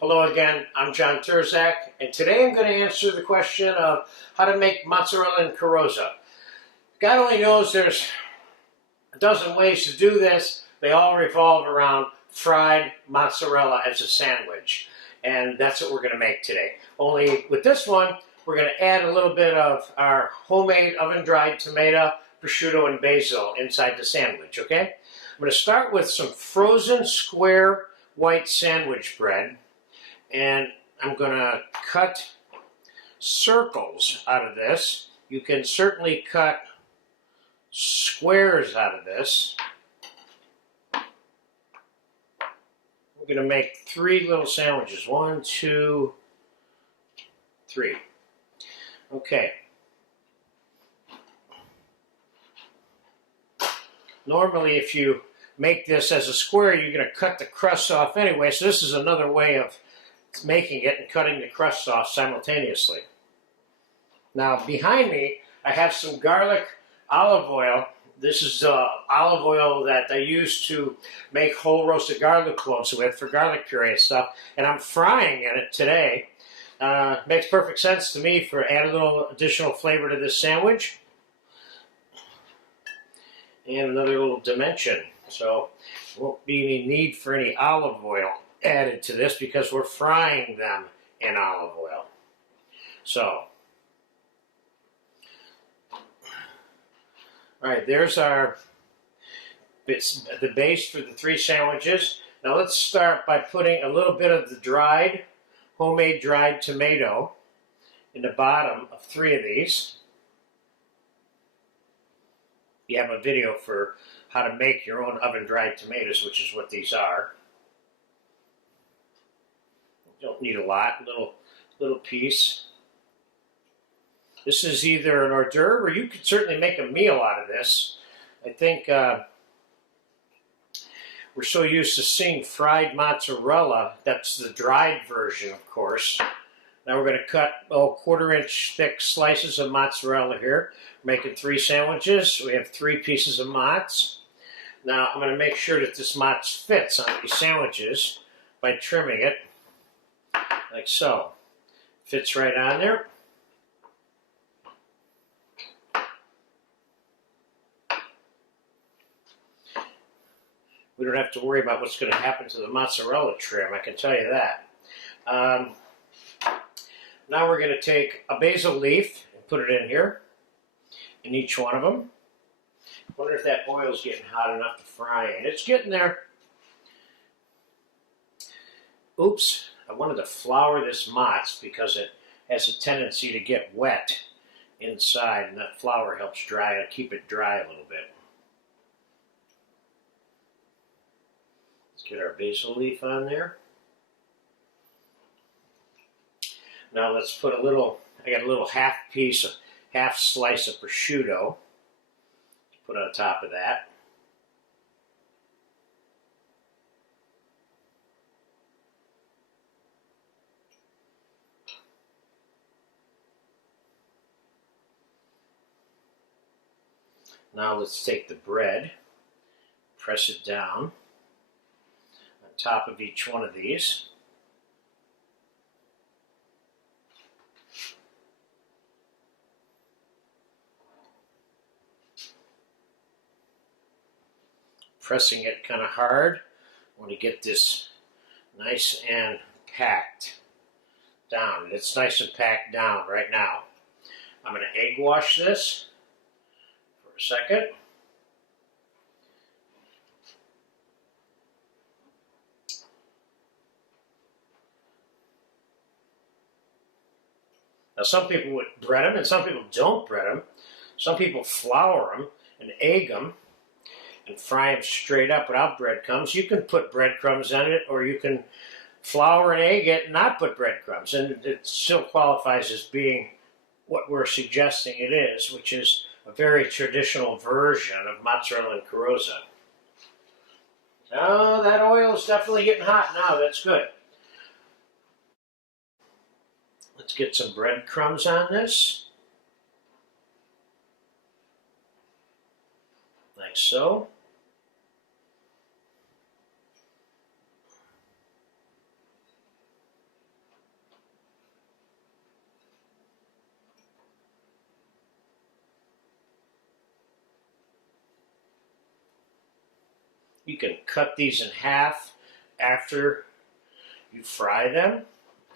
Hello again, I'm John Terzak, and today I'm going to answer the question of how to make mozzarella and Carozza. God only knows there's a dozen ways to do this. They all revolve around fried mozzarella as a sandwich, and that's what we're going to make today. Only with this one, we're going to add a little bit of our homemade oven-dried tomato, prosciutto, and basil inside the sandwich, okay? I'm going to start with some frozen square white sandwich bread. And I'm going to cut circles out of this. You can certainly cut squares out of this. We're going to make 3 little sandwiches. 1, 2, 3. Okay. Normally, if you make this as a square, you're going to cut the crust off anyway. So this is another way of making it and cutting the crust off simultaneously. Now behind me I have some garlic olive oil. This is olive oil that I use to make whole roasted garlic cloves with for garlic puree and stuff, and I'm frying in it today. Makes perfect sense to me for add a little additional flavor to this sandwich and another little dimension. So won't be any need for any olive oil added to this because we're frying them in olive oil. So, all right, there's our bits, the base for the 3 sandwiches. Now let's start by putting a little bit of the homemade dried tomato in the bottom of 3 of these. You have a video for how to make your own oven-dried tomatoes, which is what these are. Don't need a lot, little piece. This is either an hors d'oeuvre, or you could certainly make a meal out of this. I think we're so used to seeing fried mozzarella. That's the dried version, of course. Now we're going to cut 1/4-inch thick slices of mozzarella here. We're making 3 sandwiches. We have 3 pieces of mozz. Now I'm going to make sure that this mozz fits on these sandwiches by trimming it. Like so. Fits right on there. We don't have to worry about what's going to happen to the mozzarella trim, I can tell you that. Now we're going to take a basil leaf and put it in here, in each one of them. I wonder if that oil's getting hot enough to fry in. It's getting there. Oops. I wanted to flour this mozz because it has a tendency to get wet inside, and that flour helps dry it, keep it dry a little bit. Let's get our basil leaf on there. Now let's put I got a little half slice of prosciutto to put on top of that. Now let's take the bread, press it down on top of each one of these. Pressing it kind of hard. I want to get this nice and packed down. It's nice and packed down right now. I'm going to egg wash this. Second. Now some people would bread them and some people don't bread them. Some people flour them and egg them and fry them straight up without breadcrumbs. You can put breadcrumbs in it, or you can flour and egg it and not put breadcrumbs, and it still qualifies as being what we're suggesting it is, which is a very traditional version of mozzarella and Carozza. Oh, that oil is definitely getting hot now. That's good. Let's get some breadcrumbs on this. Like so. You can cut these in half after you fry them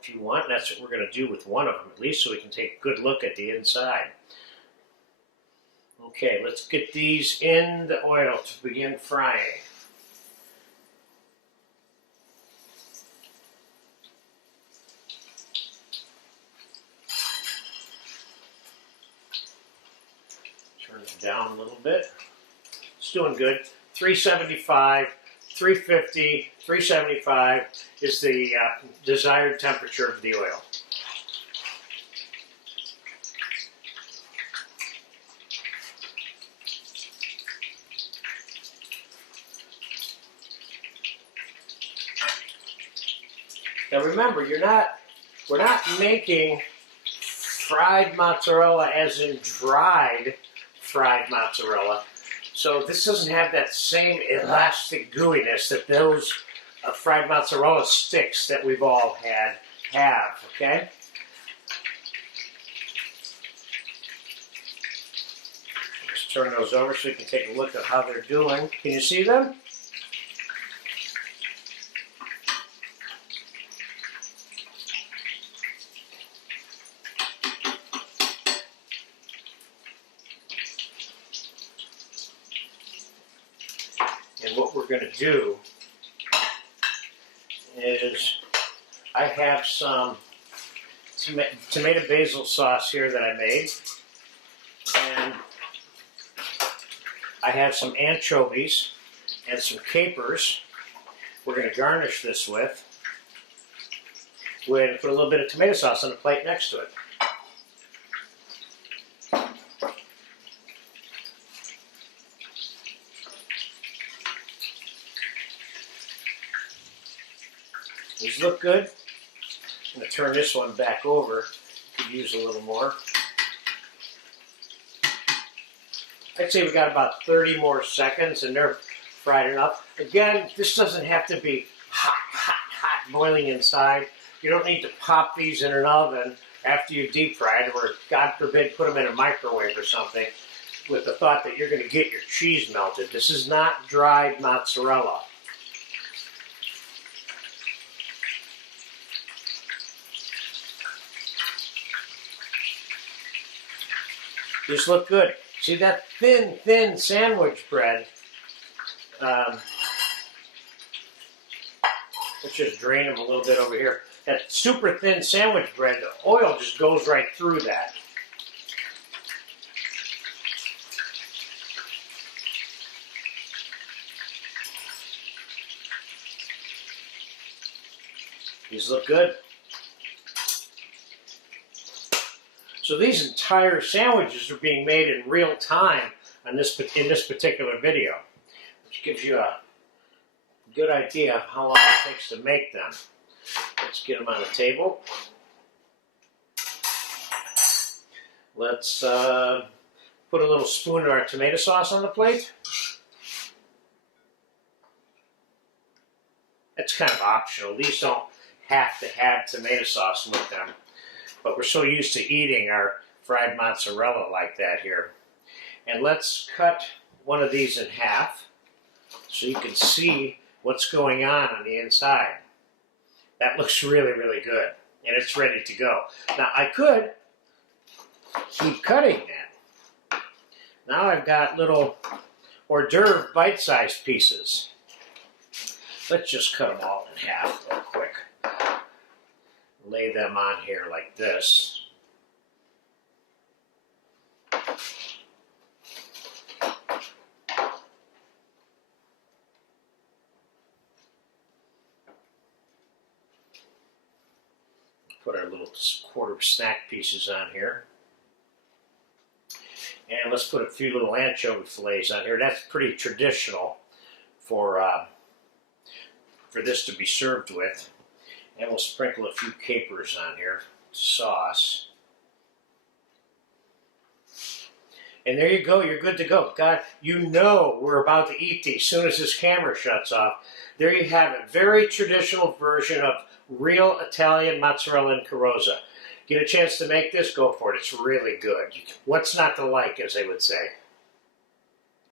if you want. And that's what we're going to do with one of them at least, so we can take a good look at the inside. Okay, let's get these in the oil to begin frying. Turn it down a little bit. It's doing good. 375, 350, 375 is the desired temperature of the oil. Now remember, we're not making fried mozzarella as in dried fried mozzarella. So this doesn't have that same elastic gooiness that those fried mozzarella sticks that we've all have, okay? Just turn those over so you can take a look at how they're doing. Can you see them? And what we're going to do is, I have some tomato basil sauce here that I made, and I have some anchovies and some capers. We're going to garnish this with. We're going to put a little bit of tomato sauce on the plate next to it. These look good. I'm going to turn this one back over. Could use a little more. I'd say we got about 30 more seconds and they're fried enough. Again, this doesn't have to be hot, boiling inside. You don't need to pop these in an oven after you deep fried, or God forbid, put them in a microwave or something with the thought that you're going to get your cheese melted. This is not dried mozzarella. These look good. See that thin sandwich bread? Let's just drain them a little bit over here. That super thin sandwich bread, the oil just goes right through that. These look good. So these entire sandwiches are being made in real time in this particular video, which gives you a good idea of how long it takes to make them. Let's get them on the table. Let's put a little spoon of our tomato sauce on the plate. It's kind of optional. These don't have to have tomato sauce with them. But we're so used to eating our fried mozzarella like that here. And let's cut one of these in half so you can see what's going on the inside. That looks really, really good. And it's ready to go. Now I could keep cutting that. Now I've got little hors d'oeuvre bite-sized pieces. Let's just cut them all in half real quick. Lay them on here like this. Put our little quarter snack pieces on here. And let's put a few little anchovy fillets on here. That's pretty traditional for this to be served with. And we'll sprinkle a few capers on here, sauce. And there you go, you're good to go. God, you know we're about to eat these as soon as this camera shuts off. There you have it, very traditional version of real Italian mozzarella and Carozza. Get a chance to make this, go for it. It's really good. What's not to like, as they would say.